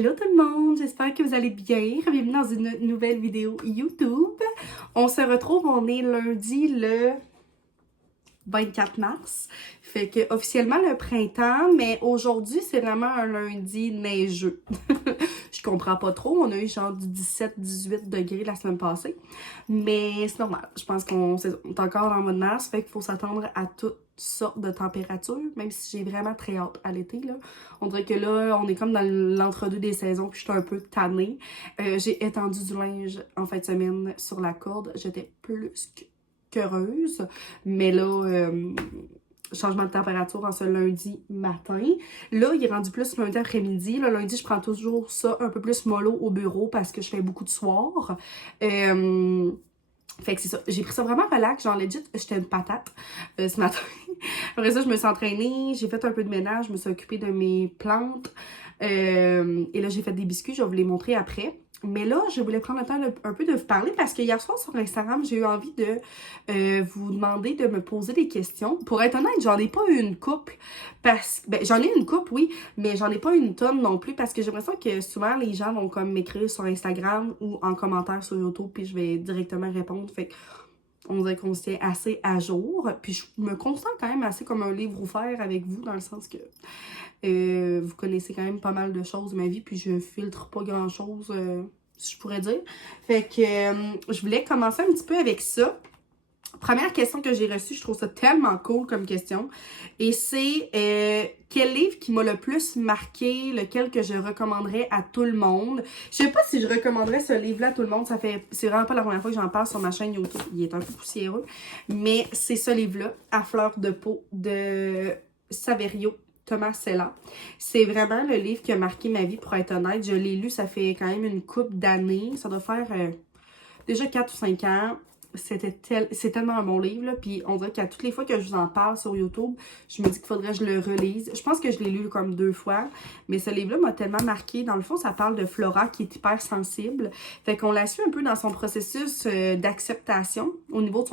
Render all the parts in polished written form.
Hello tout le monde, j'espère que vous allez bien. Bienvenue dans une nouvelle vidéo YouTube. On se retrouve, on est lundi le 24 mars. Fait que officiellement le printemps, mais aujourd'hui c'est vraiment un lundi neigeux. Je comprends pas trop, on a eu genre du 17-18 degrés la semaine passée. Mais c'est normal, je pense qu'on est encore dans le mois de mars, fait qu'il faut s'attendre à toutes sortes de températures, même si j'ai vraiment très hâte à l'été, là. On dirait que là, on est comme dans l'entre-deux des saisons, puis je suis un peu tannée. J'ai étendu du linge en fin de semaine sur la corde, j'étais plus qu'heureuse, mais là, changement de température en ce lundi matin. Là, il est rendu plus lundi après-midi. Le lundi, je prends toujours ça un peu plus mollo au bureau parce que je fais beaucoup de soir. Fait que c'est ça. J'ai pris ça vraiment relax. Genre, legit, j'étais une patate ce matin. Après ça, je me suis entraînée. J'ai fait un peu de ménage. Je me suis occupée de mes plantes. Et là, j'ai fait des biscuits. Je vais vous les montrer après. Mais là, je voulais prendre le temps un peu de vous parler parce que hier soir sur Instagram, j'ai eu envie de vous demander de me poser des questions. Pour être honnête, j'en ai pas eu une couple. J'en ai une couple, oui, mais j'en ai pas une tonne non plus parce que j'ai l'impression que souvent les gens vont comme m'écrire sur Instagram ou en commentaire sur YouTube puis je vais directement répondre. Fait on dirait qu'on se tient assez à jour. Puis je me considère quand même assez comme un livre ouvert avec vous dans le sens que vous connaissez quand même pas mal de choses de ma vie, puis je filtre pas grand-chose, si je pourrais dire. Fait que je voulais commencer un petit peu avec ça. Première question que j'ai reçue, je trouve ça tellement cool comme question. Et c'est quel livre qui m'a le plus marqué, lequel que je recommanderais à tout le monde. Je sais pas si je recommanderais ce livre-là à tout le monde. C'est vraiment pas la première fois que j'en parle sur ma chaîne YouTube. Il est un peu poussiéreux. Mais c'est ce livre-là, À fleur de peau, de Saverio Thomas Sella. C'est vraiment le livre qui a marqué ma vie, pour être honnête. Je l'ai lu, ça fait quand même une couple d'années. Ça doit faire déjà 4 ou 5 ans. C'est tellement un bon livre, là. Puis on dirait qu'à toutes les fois que je vous en parle sur YouTube, je me dis qu'il faudrait que je le relise. Je pense que je l'ai lu comme 2 fois, mais ce livre-là m'a tellement marqué. Dans le fond, ça parle de Flora qui est hyper sensible. Fait qu'on la suit un peu dans son processus d'acceptation au niveau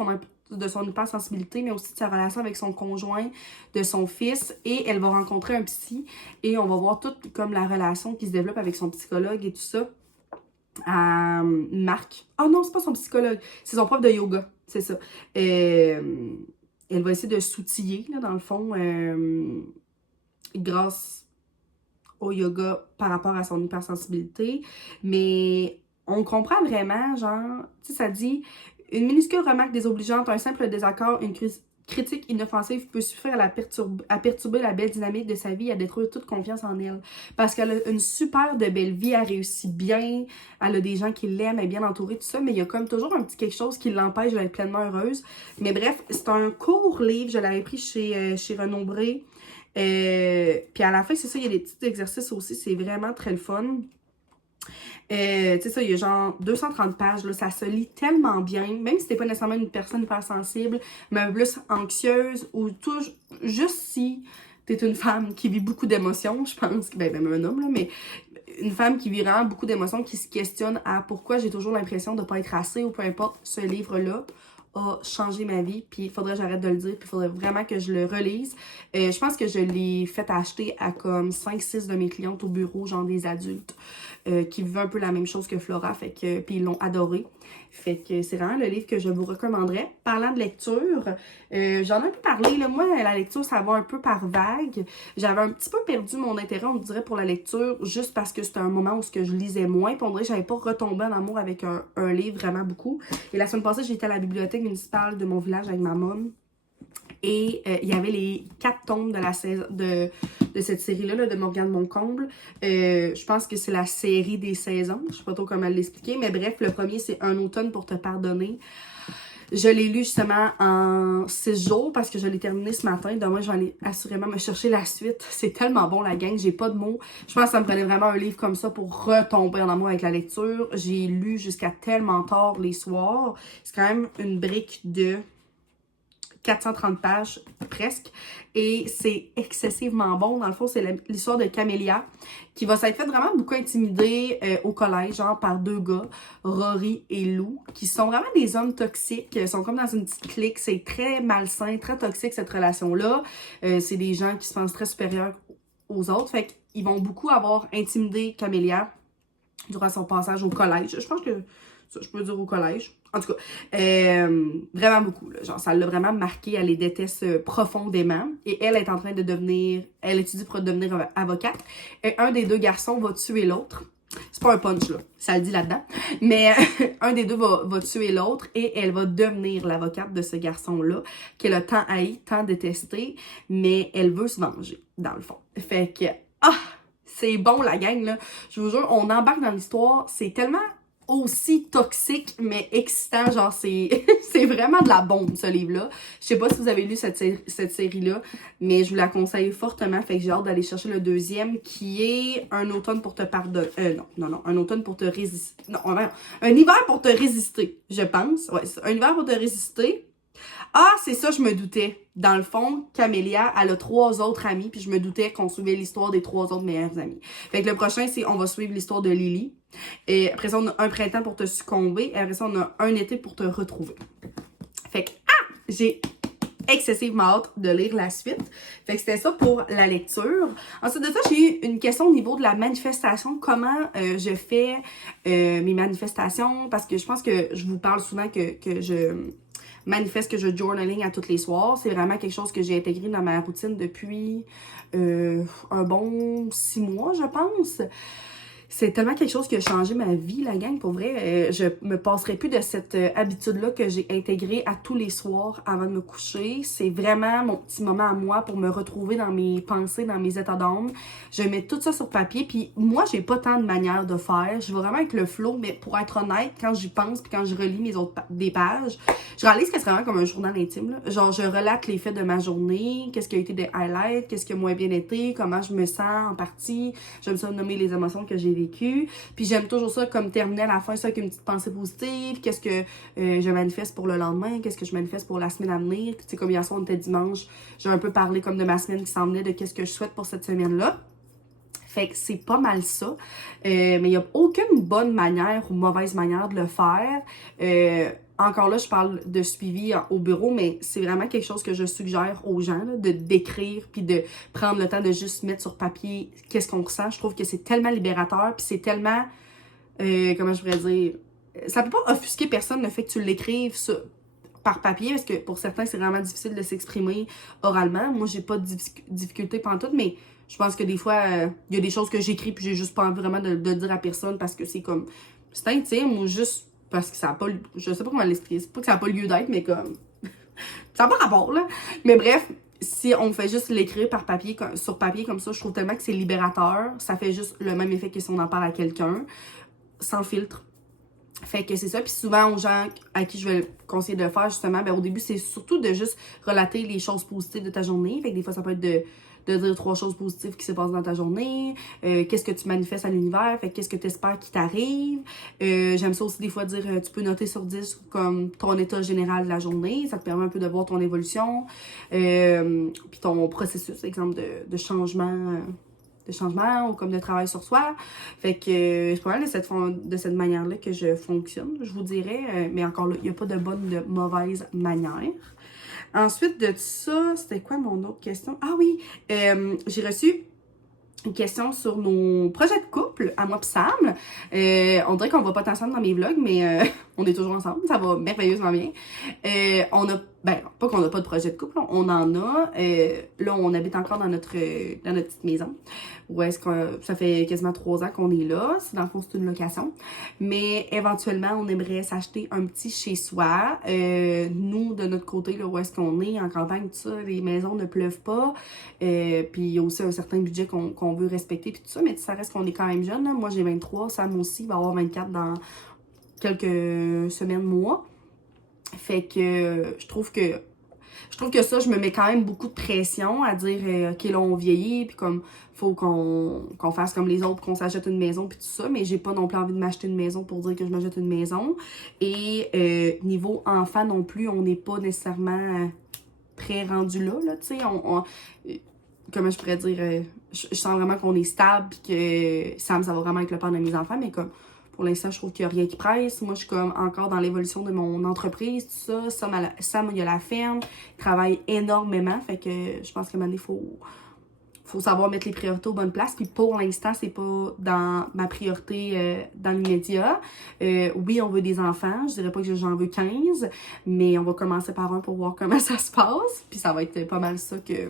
de son hypersensibilité, mais aussi de sa relation avec son conjoint, de son fils, et elle va rencontrer un psy, et on va voir toute comme la relation qui se développe avec son psychologue et tout ça. À Marc. Oh non, c'est pas son psychologue, c'est son prof de yoga, c'est ça. Elle va essayer de s'outiller, là, dans le fond, grâce au yoga par rapport à son hypersensibilité, mais on comprend vraiment, genre, tu sais, ça dit une minuscule remarque désobligeante, un simple désaccord, une critique inoffensive peut suffire à perturber la belle dynamique de sa vie et à détruire toute confiance en elle. Parce qu'elle a une super de belle vie, elle réussit bien, elle a des gens qui l'aiment, elle est bien entourée, tout ça, mais il y a comme toujours un petit quelque chose qui l'empêche d'être pleinement heureuse. Mais bref, c'est un court livre, je l'avais pris chez Renaud Bré. Puis à la fin, c'est ça, il y a des petits exercices aussi, c'est vraiment très le fun. Tu sais ça, il y a genre 230 pages, là, ça se lit tellement bien, même si t'es pas nécessairement une personne hypersensible, mais plus anxieuse ou tout, juste si t'es une femme qui vit beaucoup d'émotions, je pense, ben même un homme, là, mais une femme qui vit vraiment beaucoup d'émotions, qui se questionne à pourquoi j'ai toujours l'impression de pas être assez ou peu importe, ce livre-là a changé ma vie, puis il faudrait que j'arrête de le dire, puis il faudrait vraiment que je le relise. Je pense que je l'ai fait acheter à comme 5-6 de mes clientes au bureau, genre des adultes, qui vivent un peu la même chose que Flora, fait que puis ils l'ont adoré. Fait que c'est vraiment le livre que je vous recommanderais. Parlant de lecture, j'en ai un peu parlé, là. Moi, la lecture, ça va un peu par vague. J'avais un petit peu perdu mon intérêt, on dirait, pour la lecture, juste parce que c'était un moment où je lisais moins. Puis on dirait que j'avais pas retombé en amour avec un livre vraiment beaucoup. Et la semaine passée, j'étais à la bibliothèque municipale de mon village avec ma mom. Et il y avait les 4 tomes de la saison de cette série-là, là, de Morgane Moncomble. Je pense que c'est la série des saisons. Je sais pas trop comment l'expliquer. Mais bref, le premier, c'est Un automne pour te pardonner. Je l'ai lu justement en 6 jours parce que je l'ai terminé ce matin. Demain, je vais aller assurément me chercher la suite. C'est tellement bon, la gang. J'ai pas de mots. Je pense que ça me prenait vraiment un livre comme ça pour retomber en amour avec la lecture. J'ai lu jusqu'à tellement tard les soirs. C'est quand même une brique de 430 pages presque, et c'est excessivement bon. Dans le fond, c'est l'histoire de Camélia, qui va s'être fait vraiment beaucoup intimider au collège, genre par 2 gars, Rory et Lou, qui sont vraiment des hommes toxiques, ils sont comme dans une petite clique, c'est très malsain, très toxique cette relation-là. C'est des gens qui se pensent très supérieurs aux autres, fait ils vont beaucoup avoir intimidé Camélia durant son passage au collège. Je pense que ça, je peux dire au collège. En tout cas, vraiment beaucoup. Là. Genre, ça l'a vraiment marqué. Elle les déteste profondément. Et elle est en train de devenir... Elle étudie pour devenir avocate. Et un des deux garçons va tuer l'autre. C'est pas un punch, là. Ça le dit là-dedans. Mais un des deux va tuer l'autre et elle va devenir l'avocate de ce garçon-là, qu'elle a tant haï, tant détesté, mais elle veut se venger, dans le fond. Fait que... c'est bon, la gang, là. Je vous jure, on embarque dans l'histoire. C'est tellement aussi toxique, mais excitant. Genre, c'est c'est vraiment de la bombe, ce livre-là. Je sais pas si vous avez lu cette série-là, mais je vous la conseille fortement. Fait que j'ai hâte d'aller chercher le deuxième, qui est Un automne pour te pardonner. Non. Un automne pour te résister. Non, un hiver pour te résister, je pense. Ouais, un hiver pour te résister. Ah, c'est ça, je me doutais. Dans le fond, Camélia, elle a 3 autres amis, puis je me doutais qu'on suivait l'histoire des 3 autres meilleures amies. Fait que le prochain, c'est on va suivre l'histoire de Lily. Et après ça, on a Un printemps pour te succomber. Et après ça, on a Un été pour te retrouver. Fait que, j'ai excessivement hâte de lire la suite. Fait que c'était ça pour la lecture. Ensuite de ça, j'ai eu une question au niveau de la manifestation. Comment je fais mes manifestations? Parce que je pense que je vous parle souvent que je manifeste, que je journaling à tous les soirs. C'est vraiment quelque chose que j'ai intégré dans ma routine depuis un bon 6 mois, je pense. C'est tellement quelque chose qui a changé ma vie, la gang, pour vrai. Je me passerai plus de cette habitude-là que j'ai intégrée à tous les soirs avant de me coucher. C'est vraiment mon petit moment à moi pour me retrouver dans mes pensées, dans mes états d'âme. Je mets tout ça sur papier, puis moi, j'ai pas tant de manières de faire. Je vais vraiment avec le flow, mais pour être honnête, quand j'y pense, puis quand je relis des pages, je réalise que c'est vraiment comme un journal intime, là. Genre, je relate les faits de ma journée, qu'est-ce qui a été des highlights, qu'est-ce qui a moins bien été, comment je me sens en partie. J'aime ça nommer les émotions que j'ai vécu. Puis j'aime toujours ça comme terminer à la fin, ça avec une petite pensée positive. Qu'est-ce que je manifeste pour le lendemain? Qu'est-ce que je manifeste pour la semaine à venir? Puis tu sais, comme hier soir, on était dimanche, j'ai un peu parlé comme de ma semaine qui s'en venait, de qu'est-ce que je souhaite pour cette semaine-là. Fait que c'est pas mal ça. Mais il n'y a aucune bonne manière ou mauvaise manière de le faire. Encore là, je parle de suivi au bureau, mais c'est vraiment quelque chose que je suggère aux gens, là, de d'écrire puis de prendre le temps de juste mettre sur papier qu'est-ce qu'on ressent. Je trouve que c'est tellement libérateur puis c'est tellement, comment je pourrais dire, ça peut pas offusquer personne le fait que tu l'écrives par papier, parce que pour certains, c'est vraiment difficile de s'exprimer oralement. Moi, j'ai pas de difficulté pantoute, mais je pense que des fois, il y a des choses que j'écris puis j'ai juste pas envie vraiment de dire à personne parce que c'est comme, c'est intime ou juste parce que ça a pas, je sais pas comment l'expliquer, c'est pas que ça a pas lieu d'être, mais comme, ça n'a pas rapport, là. Mais bref, si on fait juste l'écrire par papier, sur papier comme ça, je trouve tellement que c'est libérateur. Ça fait juste le même effet que si on en parle à quelqu'un, sans filtre. Fait que c'est ça. Puis souvent, aux gens à qui je vais conseiller de le faire, justement, ben au début, c'est surtout de juste relater les choses positives de ta journée. Fait que des fois, ça peut être de dire 3 choses positives qui se passent dans ta journée. Qu'est-ce que tu manifestes à l'univers. Fait que qu'est-ce que tu espères qui t'arrive. J'aime ça aussi des fois dire, tu peux noter sur 10 comme ton état général de la journée. Ça te permet un peu de voir ton évolution. Puis ton processus, exemple, de changement. De changement ou comme de travail sur soi. Fait que c'est pas mal de cette manière-là que je fonctionne, je vous dirais. Mais encore là, il n'y a pas de bonne ou de mauvaise manière. Ensuite de ça, c'était quoi mon autre question? Ah oui, j'ai reçu une question sur nos projets de couple, à moi pis Sam. On dirait qu'on va pas ensemble dans mes vlogs, mais on est toujours ensemble, ça va merveilleusement bien. On a, ben, pas qu'on a pas de projet de couple, on en a. Là, on habite encore dans notre petite maison. Où est-ce que ça fait quasiment 3 ans qu'on est là. Dans le fond, c'est une location. Mais éventuellement, on aimerait s'acheter un petit chez-soi. Nous, de notre côté, là, où est-ce qu'on est, en campagne, tout ça, les maisons ne pleuvent pas. Puis il y a aussi un certain budget qu'on veut respecter, puis tout ça. Mais ça reste qu'on est quand même jeune, là. Moi, j'ai 23. Sam aussi va avoir 24 dans quelques semaines, mois. Fait que je trouve que ça, je me mets quand même beaucoup de pression à dire, OK, là, on vieillit, puis comme, faut qu'on fasse comme les autres, qu'on s'achète une maison, puis tout ça, mais j'ai pas non plus envie de m'acheter une maison pour dire que je m'achète une maison. Et niveau enfant non plus, on n'est pas nécessairement très rendu là, tu sais, comment je pourrais dire, je sens vraiment qu'on est stable, puis que ça va vraiment avec le père de mes enfants, mais comme, pour l'instant, je trouve qu'il n'y a rien qui presse. Moi, je suis comme encore dans l'évolution de mon entreprise, tout ça. Sam, il a la ferme, il travaille énormément. Fait que je pense qu'à un moment donné, faut savoir mettre les priorités aux bonnes places. Puis pour l'instant, c'est pas dans ma priorité dans l'immédiat. Oui, on veut des enfants. Je dirais pas que j'en veux 15, mais on va commencer par un pour voir comment ça se passe. Puis ça va être pas mal ça que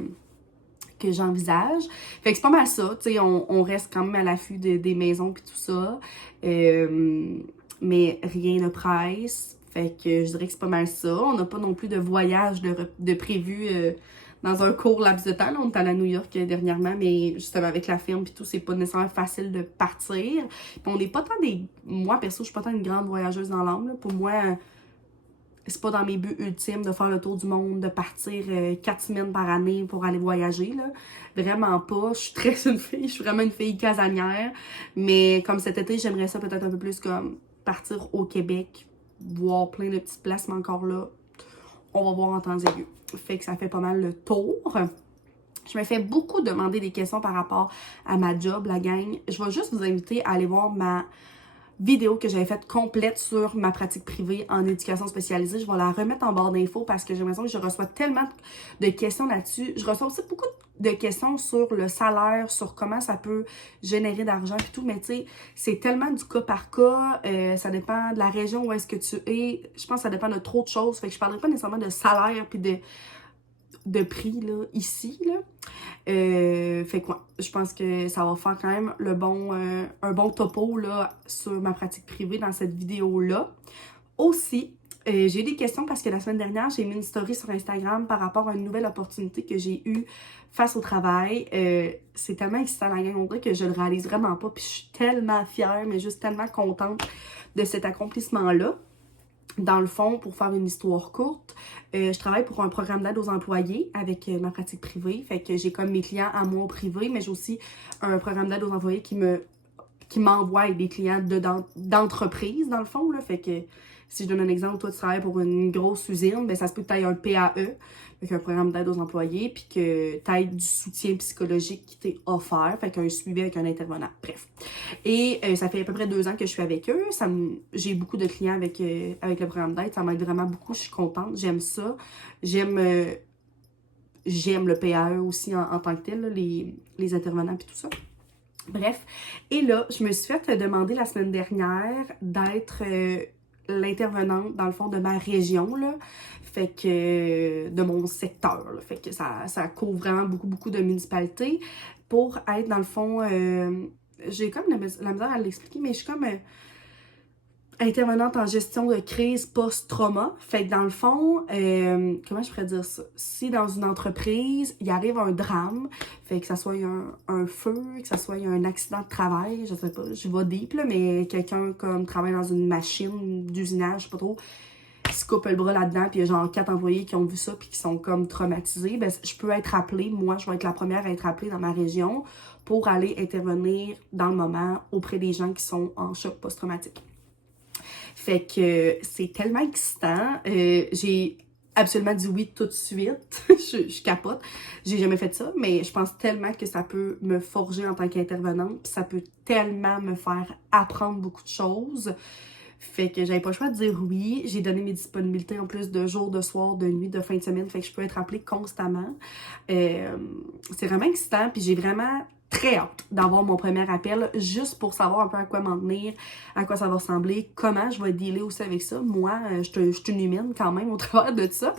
j'envisage. Fait que c'est pas mal ça, tu sais, on reste quand même à l'affût des maisons puis tout ça, mais rien ne presse, fait que je dirais que c'est pas mal ça. On n'a pas non plus de voyage de prévu dans un court laps de temps, là. On est allé à New York dernièrement, mais justement avec la firme puis tout, c'est pas nécessairement facile de partir. Puis on n'est pas tant moi perso, je suis pas tant une grande voyageuse dans l'âme, là. Pour moi, c'est pas dans mes buts ultimes de faire le tour du monde, de partir 4 semaines par année pour aller voyager, là. Vraiment pas. Je suis je suis vraiment une fille casanière. Mais comme cet été, j'aimerais ça peut-être un peu plus comme partir au Québec, voir plein de petites places, mais encore là, on va voir en temps et lieu. Fait que ça fait pas mal le tour. Je me fais beaucoup demander des questions par rapport à ma job, la gang. Je vais juste vous inviter à aller voir ma vidéo que j'avais faite complète sur ma pratique privée en éducation spécialisée. Je vais la remettre en barre d'infos parce que j'ai l'impression que je reçois tellement de questions là-dessus. Je reçois aussi beaucoup de questions sur le salaire, sur comment ça peut générer d'argent et tout, mais tu sais, c'est tellement du cas par cas, ça dépend de la région où est-ce que tu es. Je pense que ça dépend de trop de choses, fait que je parlerai pas nécessairement de salaire puis de prix, là, ici, là. Fait que ouais, je pense que ça va faire quand même un bon topo, là, sur ma pratique privée dans cette vidéo-là. Aussi, j'ai eu des questions parce que la semaine dernière, j'ai mis une story sur Instagram par rapport à une nouvelle opportunité que j'ai eue face au travail. C'est tellement excitant, la gang, on dirait que je le réalise vraiment pas, puis je suis tellement fière, mais juste tellement contente de cet accomplissement-là. Dans le fond, pour faire une histoire courte, je travaille pour un programme d'aide aux employés avec ma pratique privée. Fait que j'ai comme mes clients à moi au privé, mais j'ai aussi un programme d'aide aux employés qui m'envoie des clients d'entreprise, dans le fond, là. Fait que si je donne un exemple, toi, tu travailles pour une grosse usine, ben ça se peut que tu aies un PAE, avec un programme d'aide aux employés, puis que tu aies du soutien psychologique qui t'est offert, fait qu'un suivi avec un intervenant. Bref. Et ça fait à peu près 2 ans que je suis avec eux. J'ai beaucoup de clients avec le programme d'aide. Ça m'aide vraiment beaucoup. Je suis contente. J'aime ça. J'aime le PAE aussi en tant que tel, là, les intervenants et tout ça. Bref. Et là, je me suis fait demander la semaine dernière d'être l'intervenante, dans le fond, de ma région, là. Fait que, de mon secteur, là. Fait que ça couvre vraiment beaucoup de municipalités pour être, dans le fond, j'ai comme la misère à l'expliquer, mais je suis comme intervenante en gestion de crise post-trauma. Fait que dans le fond, comment je pourrais dire ça? Si dans une entreprise, il arrive un drame, fait que ça soit un feu, que ça soit un accident de travail, je sais pas, je vais deep là, mais quelqu'un comme travaille dans une machine d'usinage, je sais pas trop, se coupe le bras là-dedans, puis il y a genre 4 employés qui ont vu ça puis qui sont comme traumatisés, ben je peux être appelée, moi je vais être la première à être appelée dans ma région pour aller intervenir dans le moment auprès des gens qui sont en choc post-traumatique. Fait que c'est tellement excitant. J'ai absolument dit oui tout de suite. je capote. J'ai jamais fait ça, mais je pense tellement que ça peut me forger en tant qu'intervenante, puis ça peut tellement me faire apprendre beaucoup de choses. Fait que j'avais pas le choix de dire oui. J'ai donné mes disponibilités en plus de jour, de soir, de nuit, de fin de semaine. Fait que je peux être appelée constamment. C'est vraiment excitant. Puis j'ai vraiment très hâte d'avoir mon premier appel juste pour savoir un peu à quoi m'en tenir, à quoi ça va ressembler, comment je vais dealer aussi avec ça. Moi, je suis une humaine quand même au travers de ça.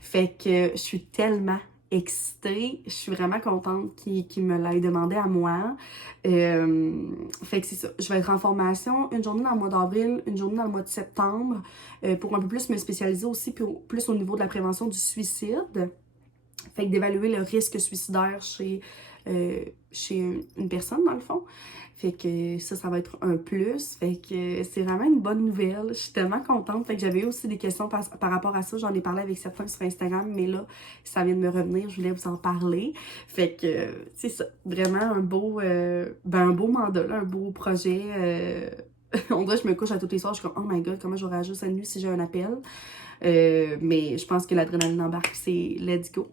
Fait que je suis tellement excitée. Je suis vraiment contente qu'il me l'ait demandé à moi. Fait que c'est ça. Je vais être en formation une journée dans le mois d'avril, une journée dans le mois de septembre, pour un peu plus me spécialiser aussi plus au niveau de la prévention du suicide. Fait que d'évaluer le risque suicidaire chez une personne, dans le fond. Fait que ça va être un plus. Fait que c'est vraiment une bonne nouvelle. Je suis tellement contente. Fait que j'avais aussi des questions par rapport à ça. J'en ai parlé avec certains sur Instagram, mais là, ça vient de me revenir. Je voulais vous en parler. Fait que c'est ça. Vraiment un beau mandat, là, un beau projet. On dirait que je me couche à tous les soirs. Je suis comme, oh my god, comment je vais réagir cette nuit si j'ai un appel. Mais je pense que l'adrénaline embarque, c'est let's go.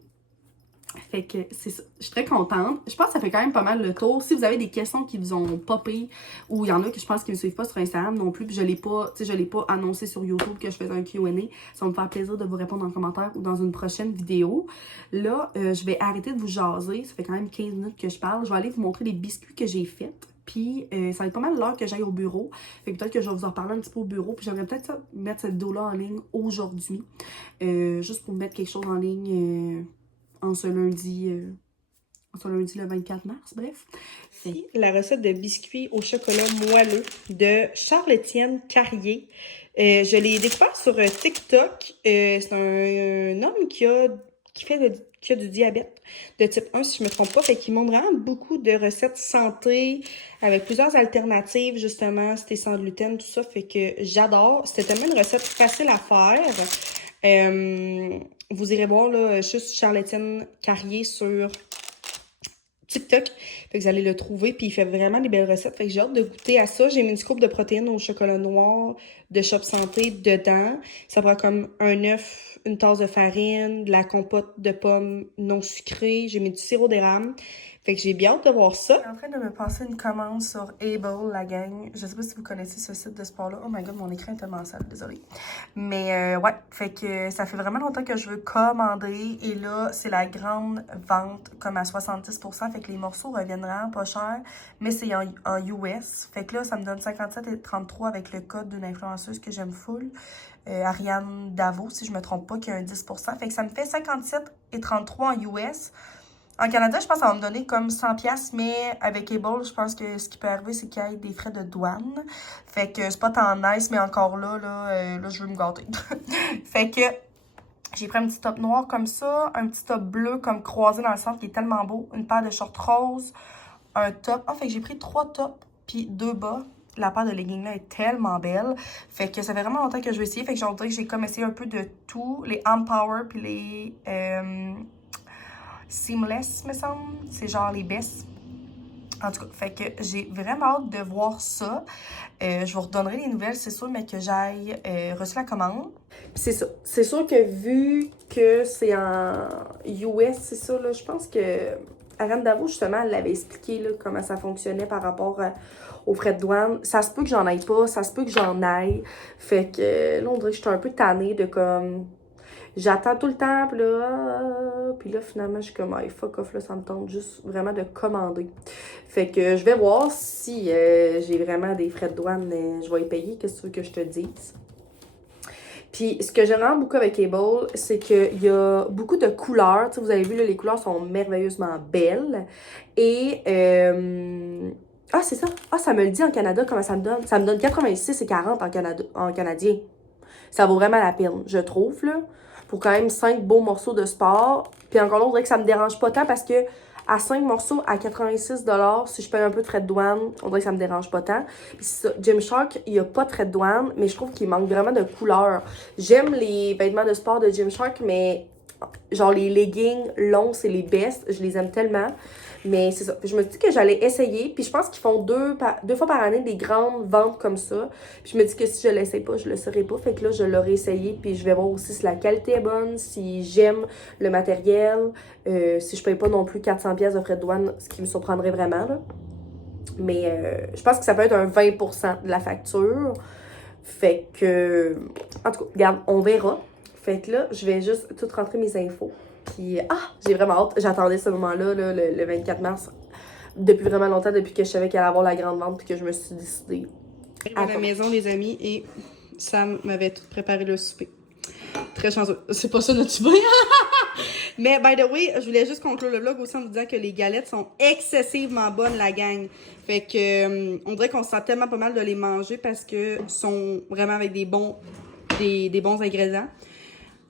Fait que c'est ça. Je suis très contente. Je pense que ça fait quand même pas mal le tour. Si vous avez des questions qui vous ont popé, ou il y en a que je pense qui me suivent pas sur Instagram non plus, puis je l'ai pas annoncé sur YouTube que je faisais un Q&A, ça va me faire plaisir de vous répondre en commentaire ou dans une prochaine vidéo. Là, je vais arrêter de vous jaser. Ça fait quand même 15 minutes que je parle. Je vais aller vous montrer les biscuits que j'ai faits. Puis, ça va être pas mal l'heure que j'aille au bureau. Fait que peut-être que je vais vous en parler un petit peu au bureau. Puis, j'aimerais peut-être mettre cette vidéo-là en ligne aujourd'hui. Juste pour mettre quelque chose en ligne en ce lundi le 24 mars, bref. Ici, la recette de biscuits au chocolat moelleux de Charles-Étienne Carrier. Je l'ai découvert sur TikTok. C'est un homme qui a du diabète de type 1, si je me trompe pas. Fait qu'il montre vraiment beaucoup de recettes santé avec plusieurs alternatives, justement. C'était sans gluten, tout ça. Fait que j'adore. C'était tellement une recette facile à faire. Vous irez voir là, juste Charles-Étienne Carrier sur TikTok. Fait que vous allez le trouver. Puis il fait vraiment des belles recettes. Fait que j'ai hâte de goûter à ça. J'ai mis une scoop de protéines au chocolat noir de Shop Santé dedans. Ça prend comme un œuf, une tasse de farine, de la compote de pommes non sucrée. J'ai mis du sirop d'érable. Fait que j'ai bien hâte de voir ça. Je suis en train de me passer une commande sur Able, la gang. Je sais pas si vous connaissez ce site de sport-là. Oh my god, mon écran est tellement sale, désolée. Mais ouais, fait que ça fait vraiment longtemps que je veux commander. Et là, c'est la grande vente, comme à 70%. Fait que les morceaux reviennent vraiment pas cher. Mais c'est en US. Fait que là, ça me donne 57,33 avec le code d'une influenceuse que j'aime full. Ariane Davo, si je me trompe pas, qui a un 10%. Fait que ça me fait 57,33 en US. En Canada, je pense que ça va me donner comme 100$, mais avec Able, je pense que ce qui peut arriver, c'est qu'il y ait des frais de douane. Fait que c'est pas tant nice, mais encore là, je veux me gâter. Fait que j'ai pris un petit top noir comme ça, un petit top bleu comme croisé dans le centre qui est tellement beau, une paire de shorts roses, un top. Fait que j'ai pris 3 tops puis 2 bas. La paire de leggings là est tellement belle. Fait que ça fait vraiment longtemps que je vais essayer. Fait que j'ai dirais que j'ai comme essayé un peu de tout. Les Empower puis les Seamless, me semble. C'est genre les best. En tout cas, fait que j'ai vraiment hâte de voir ça. Je vous redonnerai les nouvelles, c'est sûr, mais que j'aille reçu la commande. C'est ça. C'est sûr que vu que c'est en US, c'est ça, là, je pense que Ariane Davo, justement, elle l'avait expliqué là, comment ça fonctionnait par rapport aux frais de douane. Ça se peut que j'en aille pas, ça se peut que j'en aille. Fait que là, on dirait que j'étais un peu tannée de comme... J'attends tout le temps, puis là, finalement, je suis comme, hey, fuck off, là, ça me tente juste vraiment de commander. Fait que je vais voir si j'ai vraiment des frais de douane, je vais y payer, qu'est-ce que tu veux que je te dise? Puis, ce que j'aime vraiment beaucoup avec Able, c'est qu'il y a beaucoup de couleurs. Tu sais, vous avez vu, là, les couleurs sont merveilleusement belles. Et, ah, c'est ça. Ah, ça me le dit en Canada, comment ça me donne. Ça me donne 86,40 en canadien. Ça vaut vraiment la peine, je trouve, là. Pour quand même 5 beaux morceaux de sport. Puis encore là, on dirait que ça me dérange pas tant parce que à 5 morceaux à 86$, si je paye un peu de frais de douane, on dirait que ça me dérange pas tant. Puis ça, Gymshark, il n'y a pas de frais de douane, mais je trouve qu'il manque vraiment de couleur. J'aime les vêtements de sport de Gymshark, mais genre les leggings longs, c'est les best. Je les aime tellement. Mais c'est ça. Je me dis que j'allais essayer. Puis je pense qu'ils font deux fois par année des grandes ventes comme ça. Puis je me dis que si je l'essaye pas, je le saurais pas. Fait que là, je l'aurais essayé. Puis je vais voir aussi si la qualité est bonne, si j'aime le matériel. Si je paye pas non plus 400$ de frais de douane, ce qui me surprendrait vraiment, là. Mais je pense que ça peut être un 20% de la facture. Fait que... En tout cas, regarde, on verra. Fait que là, je vais juste tout rentrer mes infos. Puis, j'ai vraiment hâte. J'attendais ce moment-là, là, le 24 mars, depuis vraiment longtemps, depuis que je savais qu'elle allait avoir la grande vente, puis que je me suis décidée. À la maison, les amis, et Sam m'avait tout préparé le souper. Très chanceux. C'est pas ça notre souper. Mais, by the way, je voulais juste conclure le vlog aussi en vous disant que les galettes sont excessivement bonnes, la gang. Fait que, on dirait qu'on se sent tellement pas mal de les manger parce que sont vraiment avec des bons ingrédients.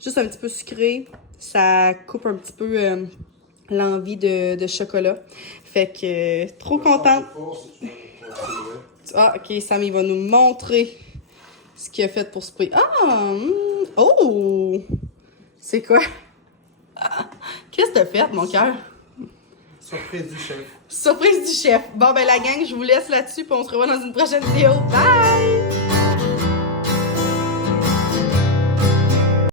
Juste un petit peu sucré. Ça coupe un petit peu l'envie de chocolat. Fait que, trop contente. Ah, ok, Sam, il va nous montrer ce qu'il a fait pour ce prix. Oh! C'est quoi? Qu'est-ce que t'as fait, mon cœur? Surprise du chef. Surprise du chef. Bon, ben, la gang, je vous laisse là-dessus, puis on se revoit dans une prochaine vidéo. Bye!